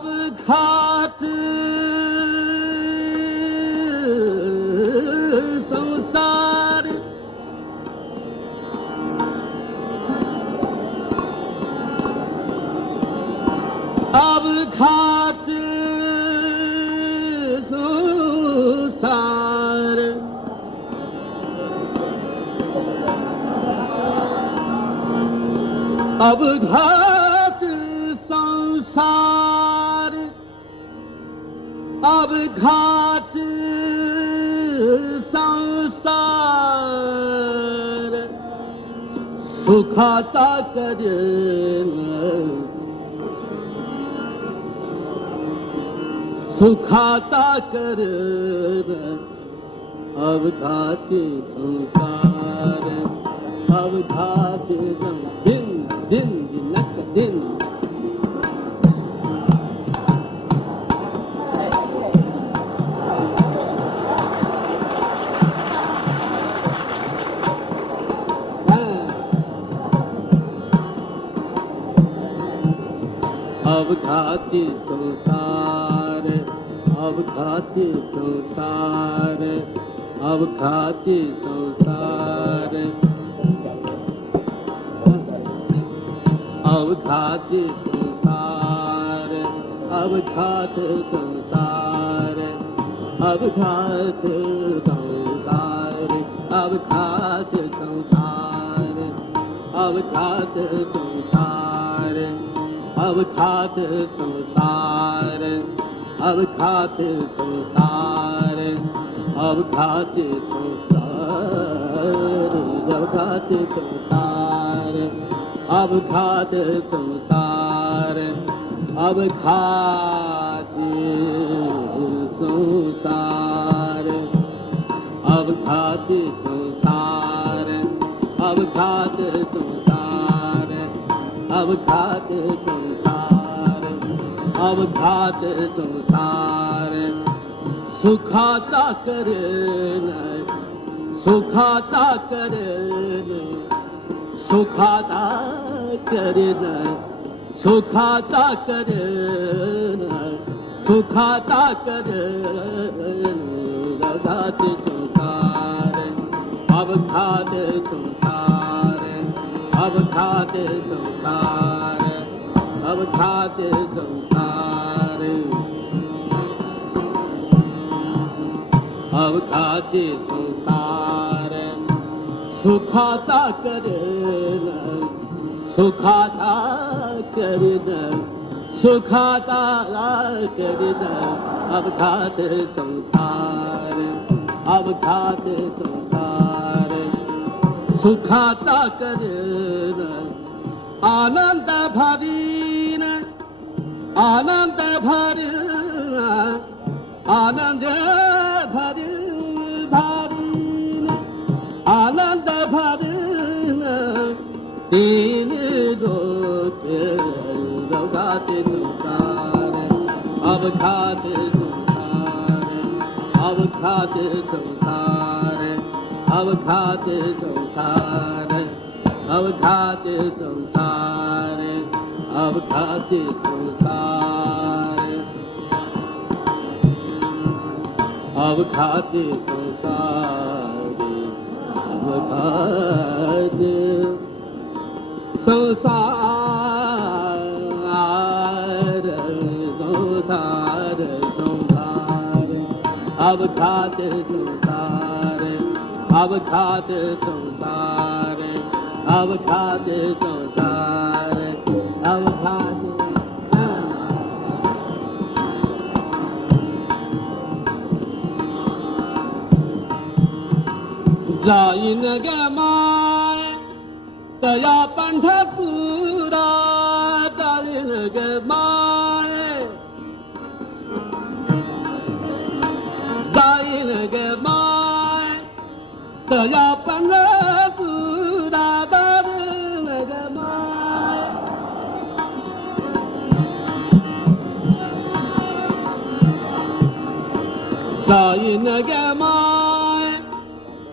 अब घाट संसार अब घाट संसार अब घाट संसार अब घाट संसार सुखाता कर सुखाता कर अब घाट संसार अब घाट दिन दिन दिनक दिन अब घाती संसार अब घाती संसार अब घाती संसार अब घाती संसार अब घात संसार अब घात संसार अब घात संसार अब घात संसार अब घात संसार अब घात संसार अब घात संसार अब घात संसार अब घात संसार अब घात संसार अब घात संसार अब घात संसार अब घात संसार अब घात संसार सुखाता कर सुखाता कर सुखाता कर सुखाता कर सुखाता कर घात संसार अब घात संसार अब घात संसार अब घात संसार अब घात संसार सुखाता कर सुखाता कर सुखाता कर अब घात संसार अब घात संसार सुखाता कर आनंद भरीन आनंद भरीन आनंद भरीन भरीन आनंद भरीन तीन लोक घात संसार अब घात संसार अब घात संसार अब घात संसार अब घात संसार अब घात संसार अब घात संसार अब घात संसार संसार संसार अब घात संसार अब घात संसार अब घात संसार अब घात जाईन गे माय तया पंढरपुरा जाईन गे माय जाईन गे माय तया पंढरपुरा जाईन गे माय जाईन गे माय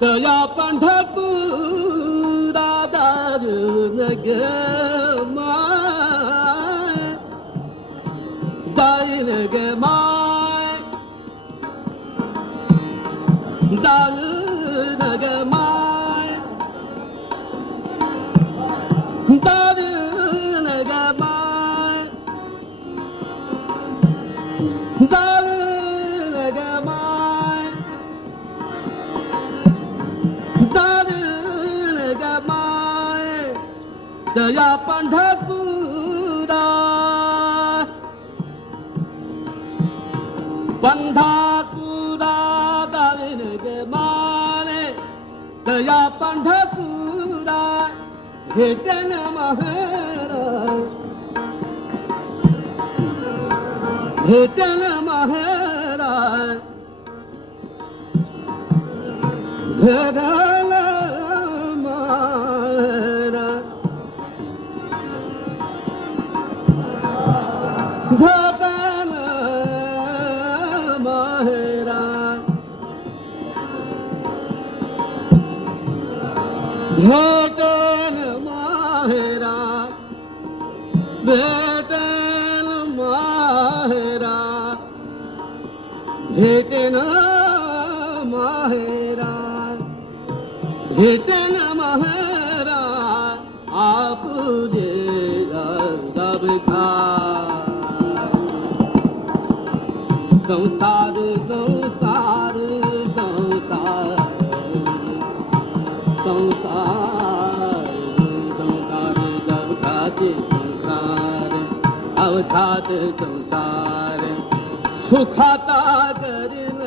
तया पंढरपुरा जाईन गे माय दाइन गे माय दाइन गे माय दाइन गे माय दाइन गे माय दाइन गे माय दया पंढरपुरा पंढरपुरा दाइन गे माने दया पंढरपुरा भेटन महाराज भेटन महाराज भेटन महाराज भेटन महाराज भेटन महाराज भेटन महाराज भेटन महाराज भेटन महाराज आप जे सब खा संसार संसार संसार संसार संसार जब खाते संसार अवधात संसार सुखाता करिन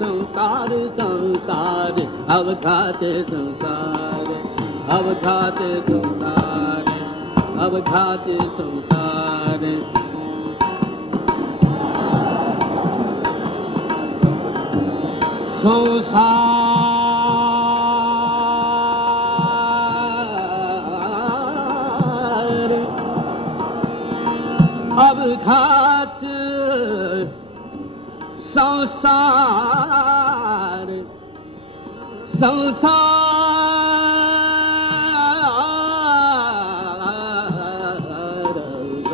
संसार संसार अवधात संसार अवधात संसार अवधात संसार संसार अवघात संसार संसार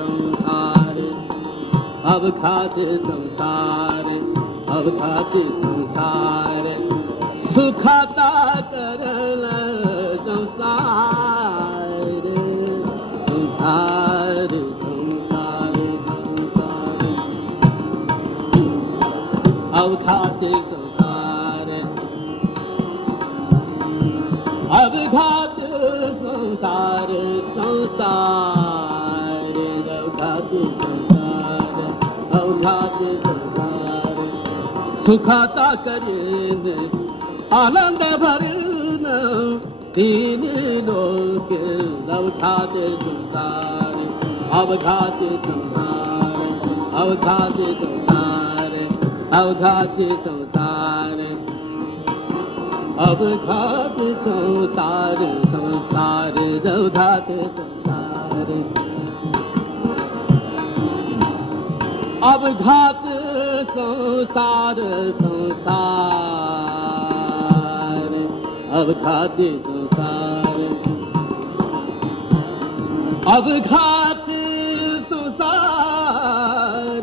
संसार अवघात संसार अवघात संसार सुखाता करल संसार संसार संसार संसार अवघात संसार अवघात संसार संसार अवघात संसार अवघात संसार सुखाता करेन आनंद भरेन तीन लोक अवघात संसार अवघात संसार अवघात संसार अवघात संसार अवघात संसार संसार अवघात संसार अवघात संसार संसार अवघात संसार अवघात संसार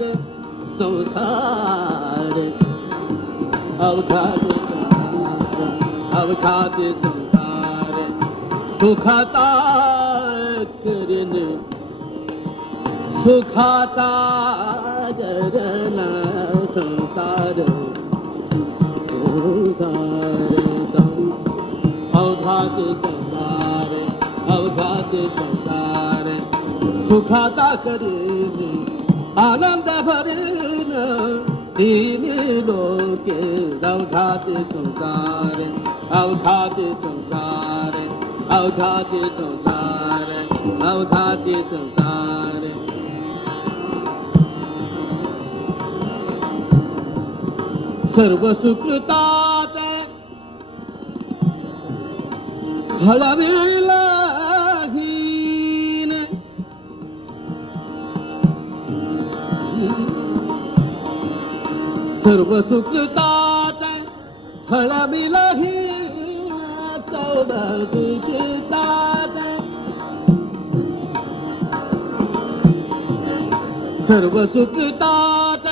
संसार अवघात संसार अवघात संसार सुखाता करिन सुखाता जरन संसार संसार अवघात संसार अवघात संसार सुखाता करेन आनंद भरेन तीन लोके अवघात संसार अवघात संसार अवघात संसार अवघात संसार सर्व सुकृतात फळविलाहीन सर्व सुकृतात फळविलाहीन सर्व सुकृतात सर्व सुखतात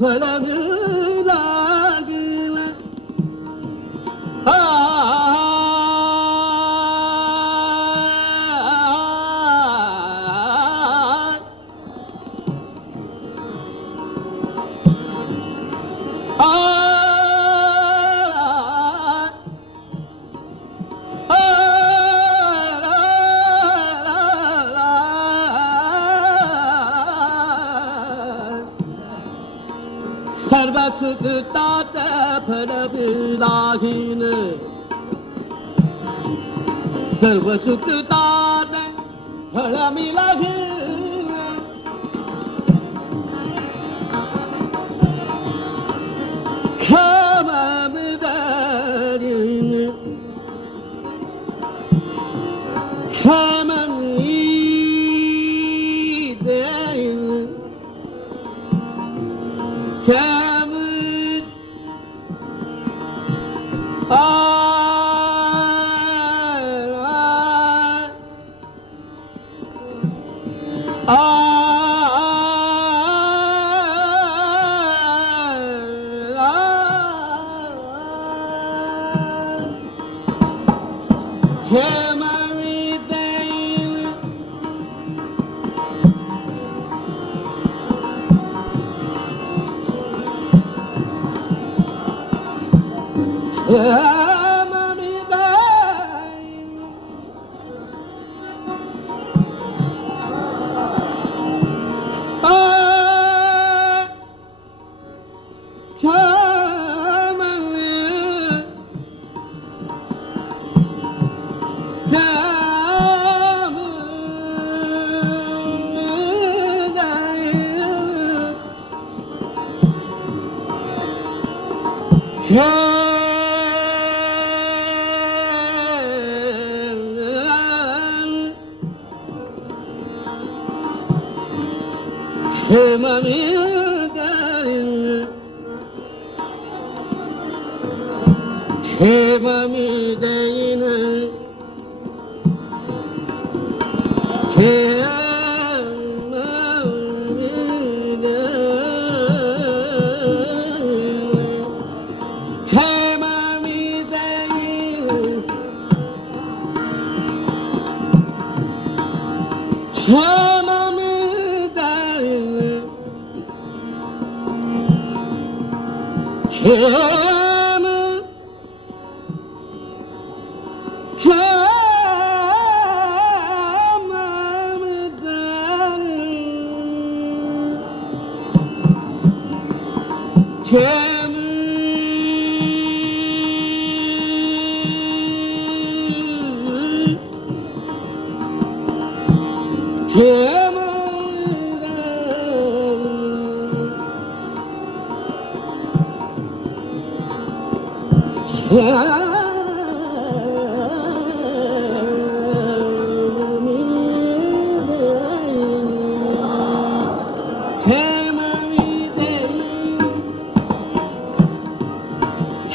फळ लागील सर्व सुखतात फळ लागीन सर्व सुखतात फळ लागीन क्षमदारीन क्षममी देईन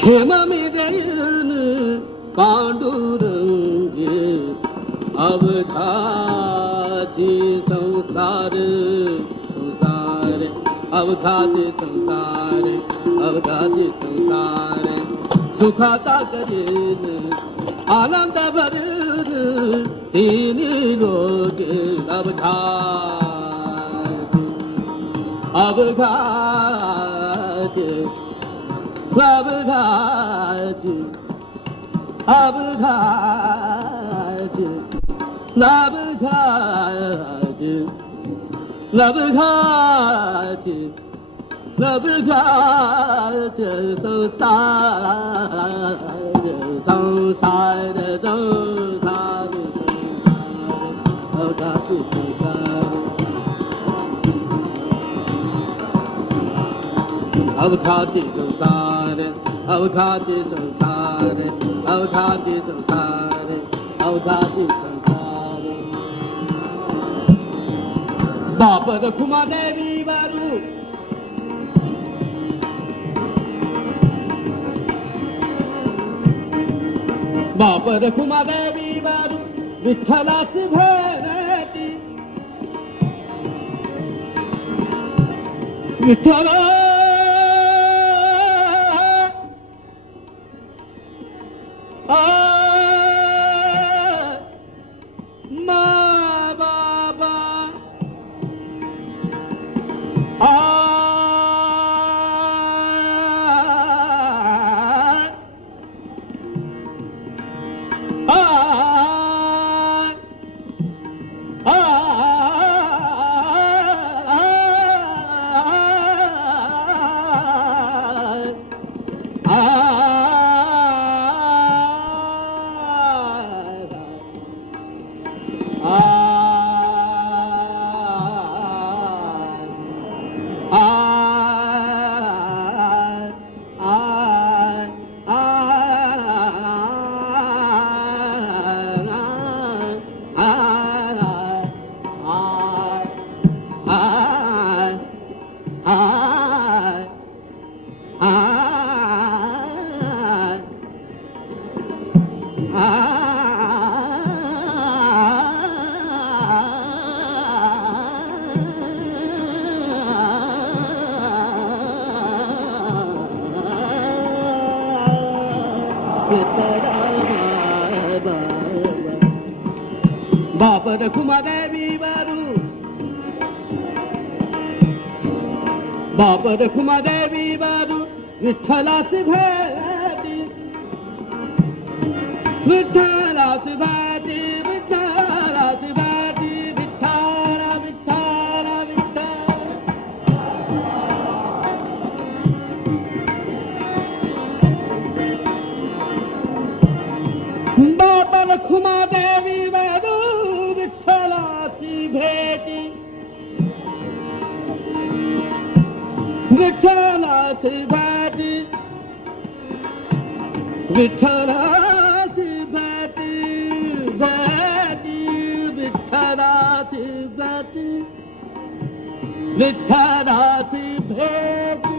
क्षेममिदेन पांडुरंगे अवघाती संसार संसार अवघाती संसार अवघाती संसार सुखाचा करेन आनंद भरेन तीन लोक अवघाती अवघाती अवघाती अवघाती अवघाती अवघाती अवघाती संसार संसार संसार अवघाती संसार अवघाती संसार अवघाती संसार अवघाती संसार अवघाती संसार बाप रखुमा देवी बारू बाप रखुमा देवी बारू विठ्ठलास भरती विठ्ठला मा बाबा बाप रखुमादेवी बारू बाप रखुमादेवी बारू विठ्ठलाची भेटी विठ्ठलाची भेटी विठ्ठलाची भेटी विठ्ठला विठ्ठला विठ्ठला बाप रखुमादेवी बारू विठ्ठलाची भेटी विठ्ठलाची भेटी विठ्ठलाची भेटी भेटी विठ्ठलाची भेटी विठ्ठलाची भेटी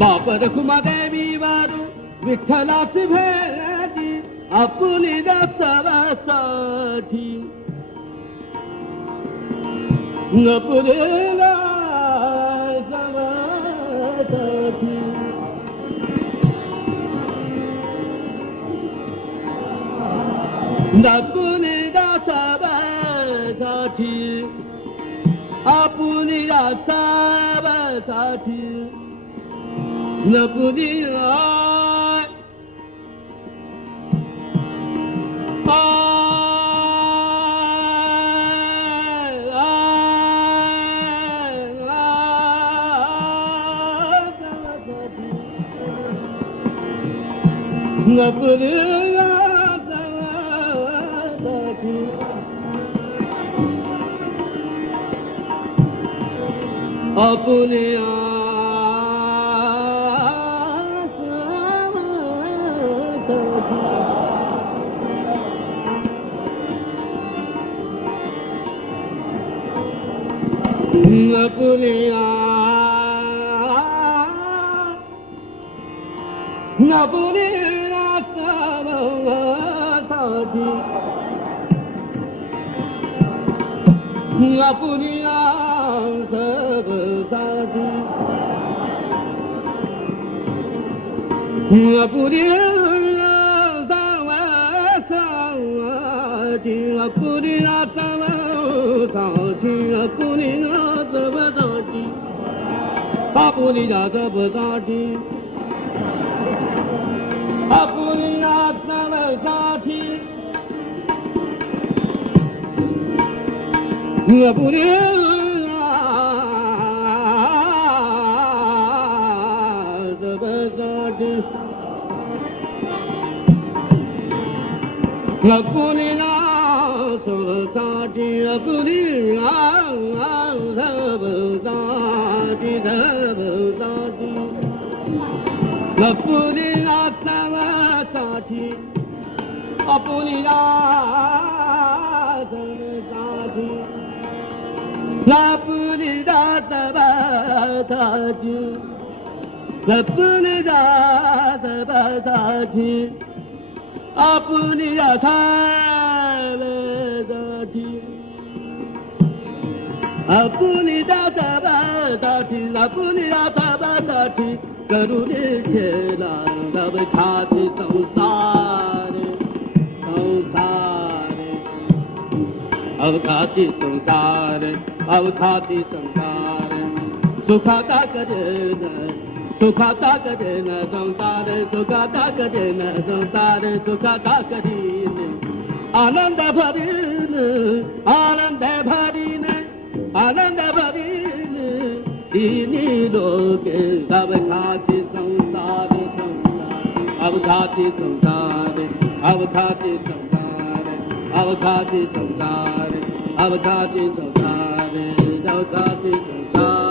बाप रखुमादेवी वारू विठ्ठलाची भेटी आपुली दासासाठी नपुरेला सवासाठी नपुली दासासाठी आपुली दासासाठी नपुली नपुलिया सवासाठी अपुलिया नपुलिया नपुलिया सवासाठी नपुलिया सवासाठी नपुलिया सवासाठी नपुलिया सवासाठी नपुलिया सवासाठी आपुलिया सवासाठी आपुलिया सवासाठी नपुलिया सवासाठी नपुलिया सवासाठी आपुलिया सवासाठी सवासाठी नपुलिया सवासाठी आपुलिया सवासाठी नपुलिया सवासाठी नपुलिया सवासाठी आपुलिया सवासाठी अपनी दाता दाठी अपनी दाता दाठी करुणे खेला रब खाती संसार संसार अवखाती संसार अवखाती संसार सुखाता करे न संसार सुखाता करे न संसार सुखाता करीन आनंद भरीन आनंद भरीन आनंद भरीन दीनी लोके सब खाती संसार संसार अवखाती संसार अवखाती संसार अवखाती संसार अवखाती संसार अवखाती संसार